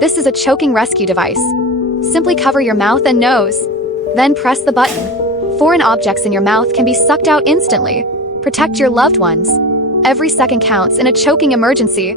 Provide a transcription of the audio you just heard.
This is a choking rescue device. Simply cover your mouth and nose. Then press the button. Foreign objects in your mouth can be sucked out instantly. Protect your loved ones. Every second counts in a choking emergency.